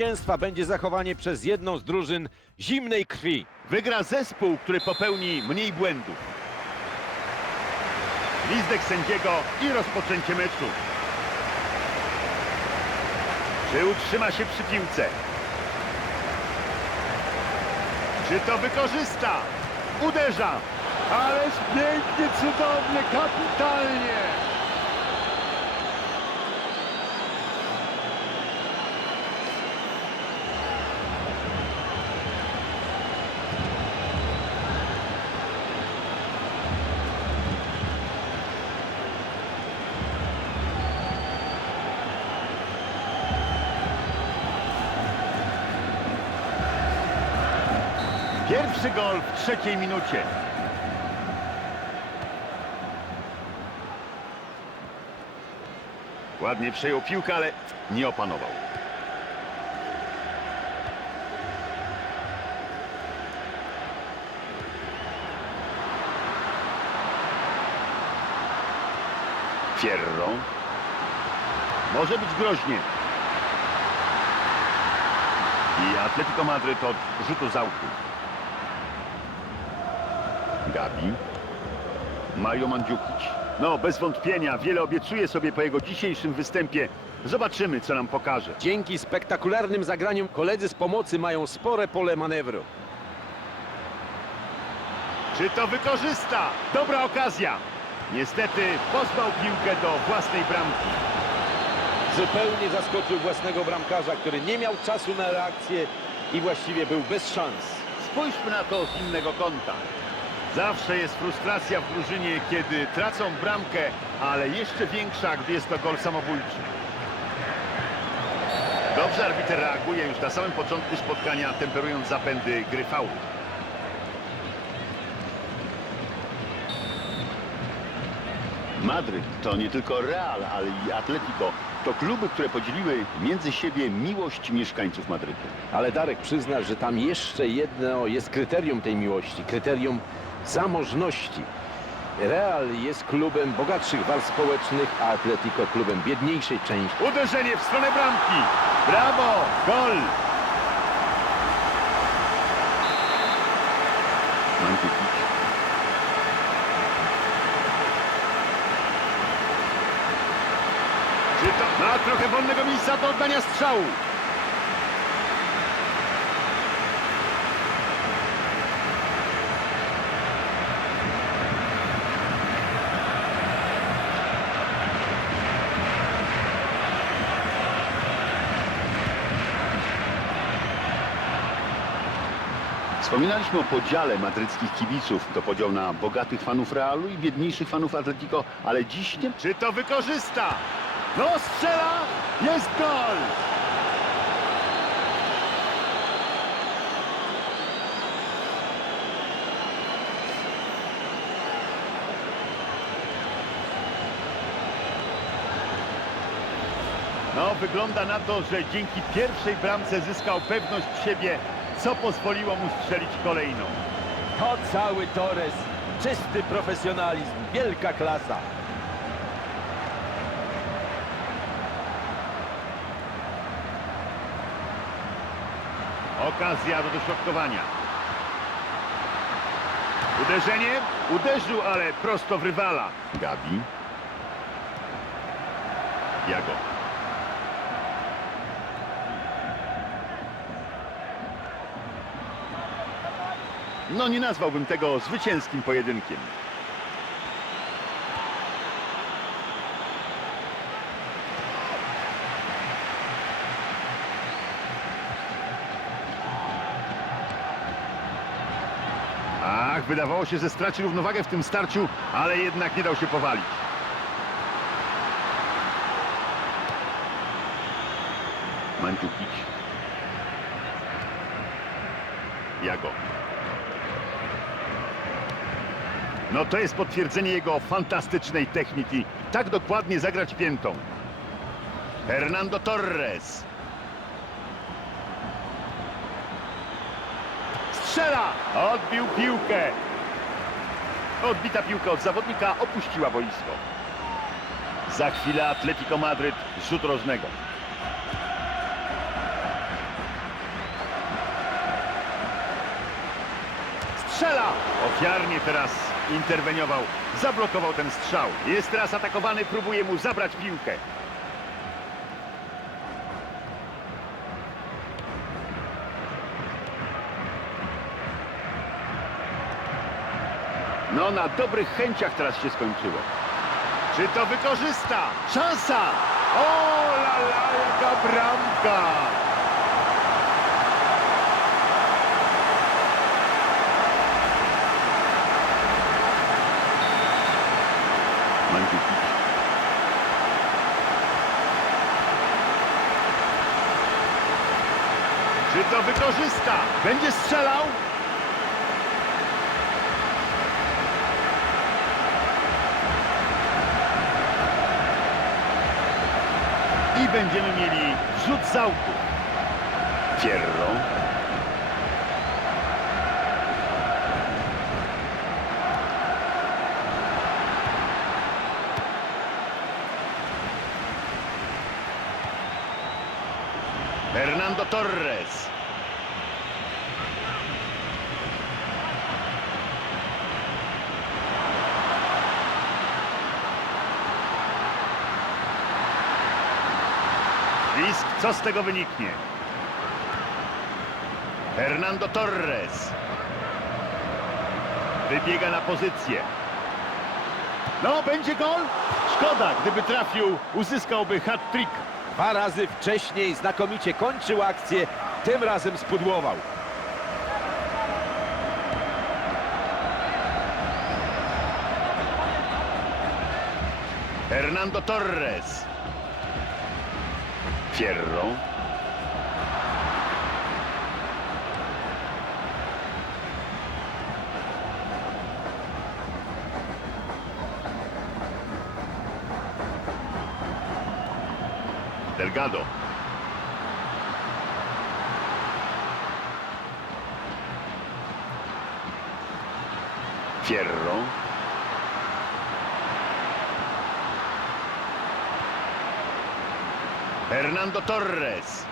zwycięstwa będzie zachowanie przez jedną z drużyn zimnej krwi. Wygra zespół, który popełni mniej błędów. Gwizdek sędziego i rozpoczęcie meczu. Czy utrzyma się przy piłce? Czy to wykorzysta? Uderza! Ależ pięknie, cudownie, kapitalnie! Pierwszy gol w trzeciej minucie. Ładnie przejął piłkę, ale nie opanował. Fierro. Może być groźnie. I Atletico Madryt od rzutu z. Gabi. Mario Mandzukic. No, bez wątpienia, wiele obiecuje sobie po jego dzisiejszym występie. Zobaczymy, co nam pokaże. Dzięki spektakularnym zagraniom koledzy z pomocy mają spore pole manewru. Czy to wykorzysta? Dobra okazja. Niestety pozbał piłkę do własnej bramki. Zupełnie zaskoczył własnego bramkarza, który nie miał czasu na reakcję i właściwie był bez szans. Spójrzmy na to z innego kąta. Zawsze jest frustracja w drużynie, kiedy tracą bramkę, ale jeszcze większa, gdy jest to gol samobójczy. Dobrze arbiter reaguje już na samym początku spotkania, temperując zapędy gry faulu. Madryt to nie tylko Real, ale i Atletico. To kluby, które podzieliły między siebie miłość mieszkańców Madrytu. Ale Darek przyzna, że tam jeszcze jedno jest kryterium tej miłości, kryterium zamożności. Real jest klubem bogatszych warstw społecznych, a Atletico klubem biedniejszej części. Uderzenie w stronę bramki. Brawo! Gol! Miejsca do oddania strzału? Wspominaliśmy o podziale madryckich kibiców. To podział na bogatych fanów Realu i biedniejszych fanów Atletico, ale dziś nie... Czy to wykorzysta? No strzela! Jest gol! No, wygląda na to, że dzięki pierwszej bramce zyskał pewność siebie, co pozwoliło mu strzelić kolejną. To cały Torres. Czysty profesjonalizm, wielka klasa. Okazja do dośrodkowania. Uderzenie? Uderzył, ale prosto w rywala. Gabi. Jago. No nie nazwałbym tego zwycięskim pojedynkiem. Wydawało się, że straci równowagę w tym starciu, ale jednak nie dał się powalić. Mandzukic. Jago. No to jest potwierdzenie jego fantastycznej techniki. Tak dokładnie zagrać piętą. Hernando Torres. strzela! Odbił piłkę. Odbita piłka od zawodnika opuściła boisko. Za chwilę Atletico Madryt rzut rożnego. Strzela! Ofiarnie teraz interweniował. Zablokował ten strzał. Jest teraz atakowany, próbuje mu zabrać piłkę. No, na dobrych chęciach teraz się skończyło. Czy to wykorzysta? Szansa! O, la, la, jaka bramka! Czy to wykorzysta? Będzie strzelał? Będziemy mieli rzut z autu. Fierro. Fernando Torres. Co z tego wyniknie? Fernando Torres. Wybiega na pozycję. No, będzie gol? Szkoda, gdyby trafił, uzyskałby hat-trick. Dwa razy wcześniej znakomicie kończył akcję, tym razem spudłował. Fernando Torres. Fierro. Delgado. Fierro. Fernando Torres.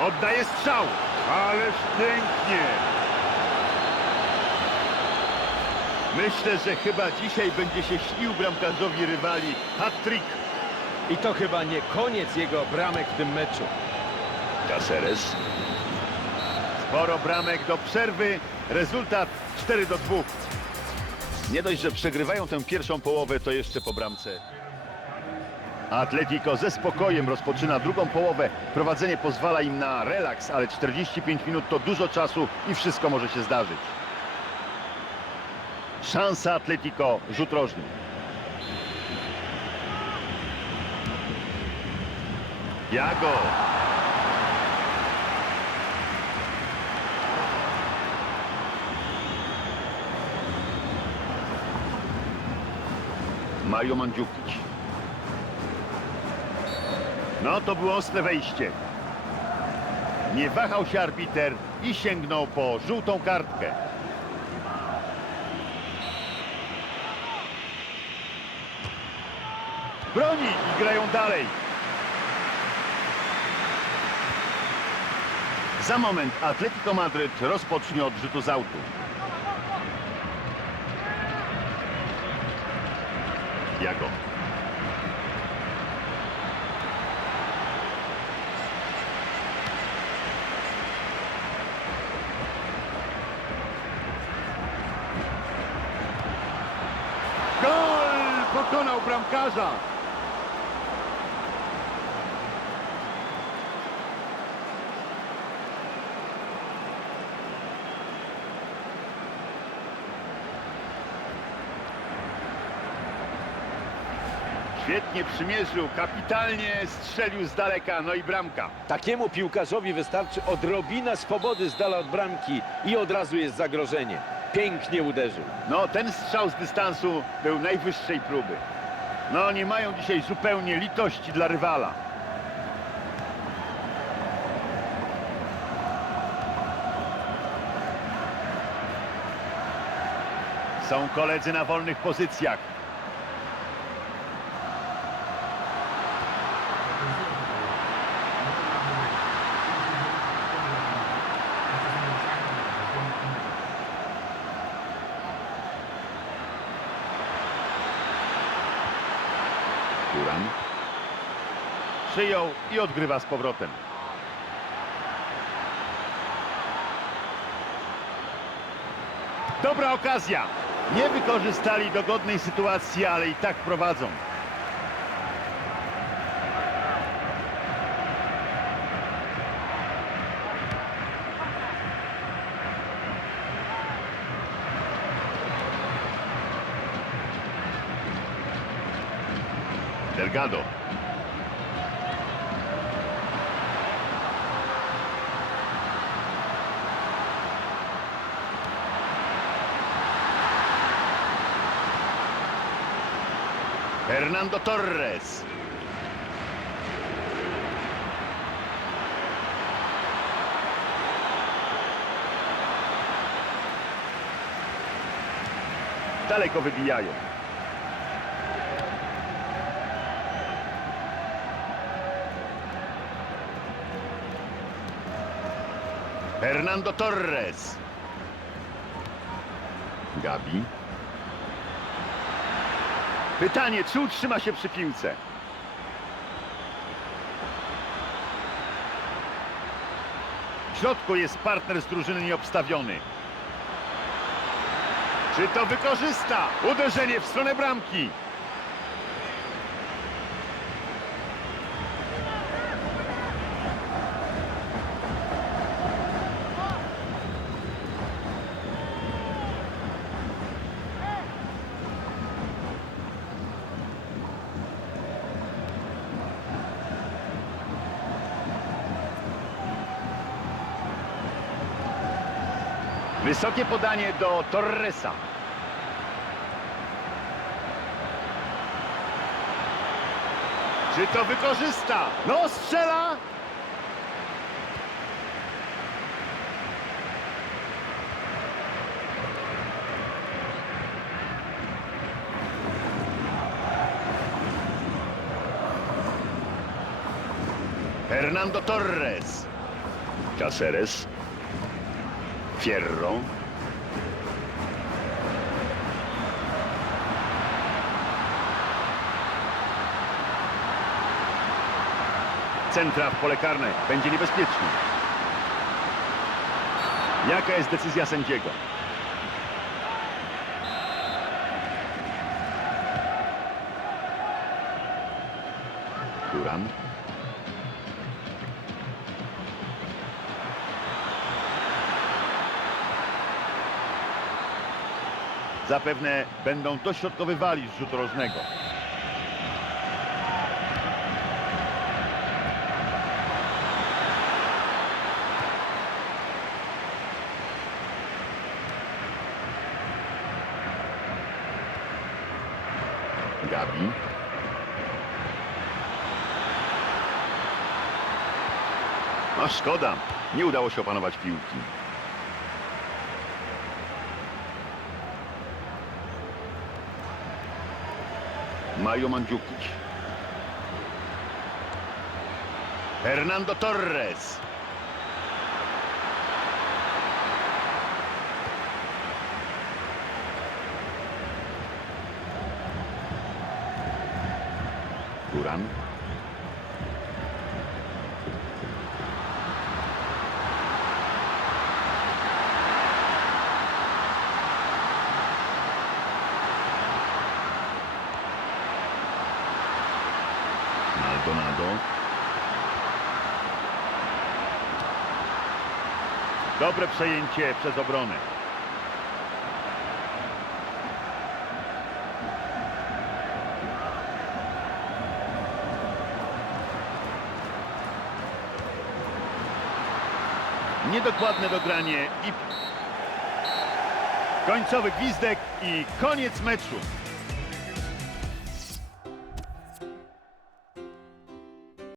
Oddaje strzał? Ależ pięknie. Myślę, że chyba dzisiaj będzie się śnił bramkarzowi rywali hat-trick. I to chyba nie koniec jego bramek w tym meczu. Caceres. Sporo bramek do przerwy. Rezultat 4 do 2. Nie dość, że przegrywają tę pierwszą połowę, to jeszcze po bramce. Atletico ze spokojem rozpoczyna drugą połowę. Prowadzenie pozwala im na relaks, ale 45 minut to dużo czasu i wszystko może się zdarzyć. Szansa Atletico, rzut rożny. Jago. Mario Mandzukic. No to było ostre wejście. Nie wahał się arbiter i sięgnął po żółtą kartkę. Broni i grają dalej. Za moment Atletico Madryt rozpocznie od rzutu z autu. Jago. Gol! Pokonał bramkarza! Świetnie przymierzył, kapitalnie strzelił z daleka, no i bramka. Takiemu piłkarzowi wystarczy odrobina swobody z dala od bramki i od razu jest zagrożenie. Pięknie uderzył. No, ten strzał z dystansu był najwyższej próby. No, nie mają dzisiaj zupełnie litości dla rywala. Są koledzy na wolnych pozycjach. Przyjął i odgrywa z powrotem. Dobra okazja. Nie wykorzystali dogodnej sytuacji, ale i tak prowadzą. Delgado. Fernando Torres. Daleko wybijają. Fernando Torres. Gabi. Pytanie, czy utrzyma się przy piłce? W środku jest partner z drużyny nieobstawiony. Czy to wykorzysta? Uderzenie w stronę bramki. Wysokie podanie do Torresa. Czy to wykorzysta? No, strzela! Fernando Torres. Caceres. Fierro. Centra w pole karne. Będzie niebezpiecznie. Jaka jest decyzja sędziego? Duran. Zapewne będą dośrodkowywali z rzutu rożnego. Gabi. A szkoda, nie udało się opanować piłki. Mario Mandzukic. Fernando Torres. Duran. Dobre przejęcie przez obronę. Niedokładne dogranie i końcowy gwizdek i koniec meczu.